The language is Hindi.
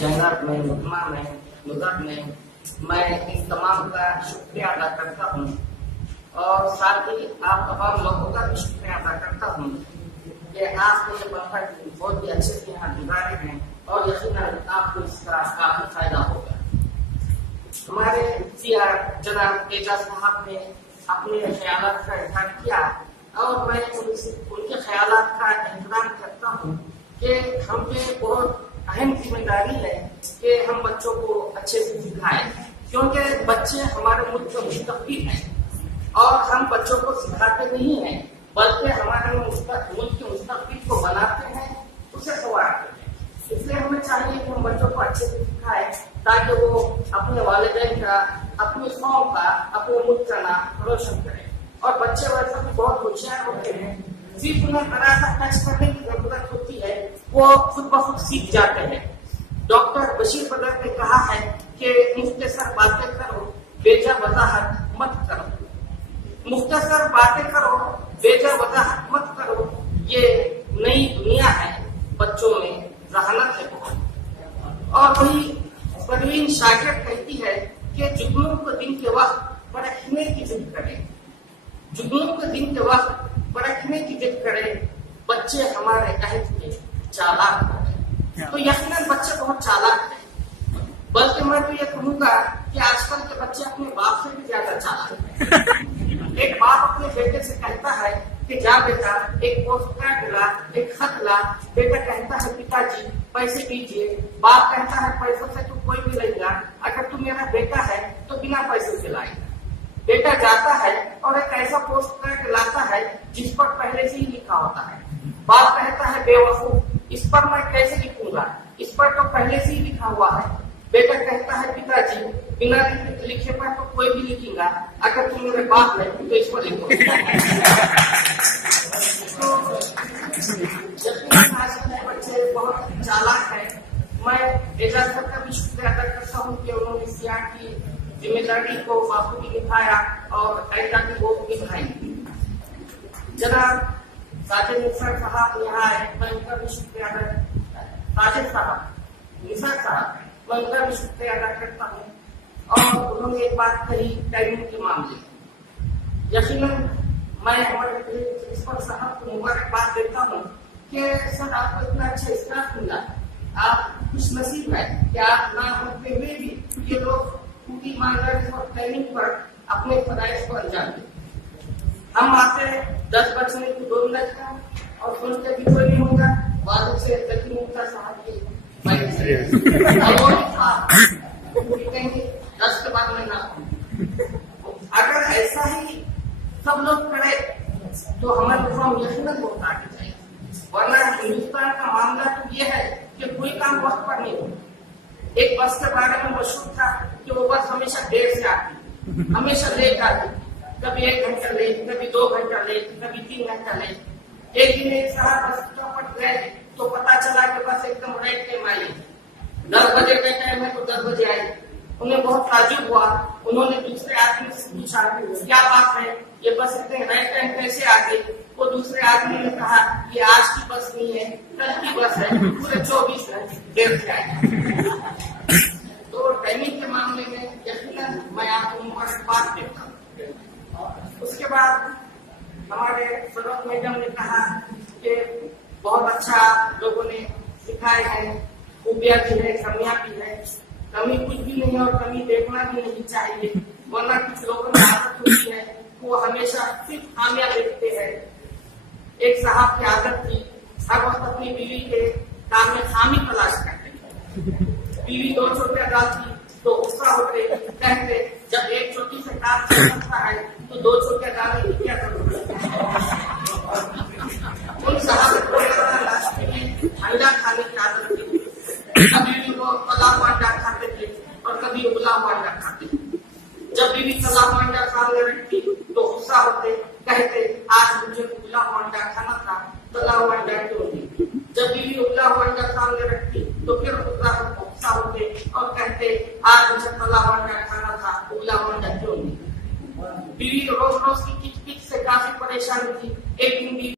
जन्नत में, मुकमा में, मुदत में मैं इन तमाम का शुक्रिया अदा करता हूँ और साथ ही आप तमाम लोगों का भी शुक्रिया अदा करता हूँ कि आप मुझे बहुत ही अच्छे से यहाँ गुजारे हैं और यकीनन आपको इसका काफी फायदा होगा। हमारे जनाब एजाज साहब ने अपने ख्यालात का इजहार किया और मैं उनके ख्यालात का एहतराम करता हूँ कि हम पे बहुत अहम जिम्मेदारी है कि हम बच्चों को अच्छे से सिखाएं, क्योंकि बच्चे हमारे मुल्क के मुस्तकबिल हैं और हम बच्चों को सिखाते नहीं हैं बल्कि हमारे मुल्क के मुस्तकबिल को बनाते हैं, उसे संवारते हैं। इसलिए हमें चाहिए कि हम बच्चों को अच्छे से सिखाएं ताकि वो अपने वालिदैन का, अपनी कौम का, अपने मुल्क का नाम रोशन करें। और बच्चे वैसे भी बहुत होशियार होते हैं, सिर्फ उन्हें थोड़ा सा टच करने की जरूरत होती है, वो खुद ब खुद सीख जाते हैं। डॉक्टर बशीर बदर ने कहा है कि मुख्तसर बातें करो, बेजा वजाहत मत करो। मुख्तसर बातें करो, बेजा वजाहत मत करो, ये नई दुनिया है, बच्चों में जहानत है बहुत। और वही परवीन शाकिर कहती है कि जुगनू को दिन के वक्त परखने की जिद करें, जुगनू को दिन के वक्त परखने की जिद करें, बच्चे हमारे कहत के चालाक हैं। तो यकीनन बच्चे बहुत चालाक हैं, बल्कि मैं तो ये कहूँगा कि आजकल के बच्चे अपने बाप से भी ज्यादा चालाक हैं। एक बाप अपने बेटे से कहता है कि जा बेटा एक पोस्ट कार्ड ला, एक खत ला। बेटा कहता है पिताजी पैसे दीजिए। बाप कहता है पैसों से तू कोई भी लेगा, अगर तू मेरा बेटा है तो बिना पैसे से लाएगा। बेटा जाता है और एक ऐसा पोस्ट कार्ड लाता है जिस पर पहले से ही लिखा होता है। बाप कहता है बेवकूफ, इस पर मैं कैसे लिखूंगा, इस पर तो पहले से ही लिखा हुआ है। बेटा कहता है पिताजी बिना लिखे पर तो कोई भी लिखेगा, अगर तुम मेरे बाप है तो इस पर लिखो। तो बच्चे बहुत चालाक है। मैं एजाज सर का भी शुक्रिया अदा करता हूँ कि उन्होंने सियाह की जिम्मेदारी को बापू की निभाया और ऐसा की वो निभाई। जनाब साजिद निसार साहब यहाँ आए, मैं उनका भी शुक्रिया अदा, साजिद साहब निसार साहब, मैं उनका भी शुक्रिया अदा करता हूँ। और उन्होंने एक बात कही टाइमिंग के मामले। यकीनन मैं हमारे प्रिंसिपल साहब को मुबारकबाद देता हूँ कि सर आपको इतना अच्छा स्टाफ मिला, आप खुश नसीब है कि आप ना होते हुए भी ये लोग पूरी ईमानदारी और ट्रेनिंग पर अपने फराइज को अंजाम देते। हम आते 10 बजने को 2 मिनट का और सुनते भी कोई नहीं होगा, बाद से जकी मुक्ता साहब की कहेंगे 10 के बाद में ना। अगर ऐसा ही सब लोग करे तो हमारे काम यकीनन बहुत आगे जाएगा। वरना हिंदुस्तान का मामला तो ये है कि कोई काम वक्त पर नहीं होता। एक बस के बारे में मशहूर था कि वो बस हमेशा देर से आती, हमेशा लेट आती, कभी 1 घंटा लेट, कभी 2 घंटा लेट, कभी 3 घंटा लेट। एक दिन एक साहब बस चौपट गए तो पता चला कि बस एकदम राइट टाइम आई, 10 बजे का टाइम है तो 10 बजे आई। उन्हें बहुत ताजुब हुआ। उन्होंने दूसरे आदमी से पूछा क्या बात है, ये बस इतने राइट टाइम कैसे आ गई? वो दूसरे आदमी ने कहा ये आज की बस नहीं है, कल की बस है, पूरे 24 घंटे देर से आई। तो टाइमिंग के मामले में यकीनन मैं आपको मुबारकबाद देता हूँ। उसके बाद हमारे सदर मैडम ने कहा कि बहुत अच्छा लोगों ने सिखाए हैं, खूबियां भी है, कमियां भी है। कमी कुछ भी नहीं है और कमी देखना भी नहीं चाहिए, वरना कुछ लोगों में आदत होती है वो हमेशा सिर्फ खामियां देखते हैं। एक साहब की आदत थी हर वक्त अपनी बीवी के काम में खामी तलाश करते। बीवी 2 छोटियां डालती तो गुस्सा होते, कहते जब एक छोटी से काम चल सकता है तो 2 छोटियां डालने की क्या जरूरत है। उन साहब को नाश्ते में अंडा खाने की आदत थी। कभी वो तला हुआ अंडा खाते थे और कभी उबला हुआ अंडा खाते थे। जब बीवी तला हुआ अंडा सामने रखती तो गुस्सा होते, कहते आज मुझे उबला हुआ अंडा खाना था, तला हुआ अंडा क्यों नहीं। जब बीवी उबला हुआ अंडा सामने रखती तो फिर गुस्सा होते और कहते आज मुझे तला हुआ अंडा खाना था, उबला हुआ अंडा क्यों नहीं। बीवी रोज रोज की किच किच से काफी परेशान थी। एक दिन बीवी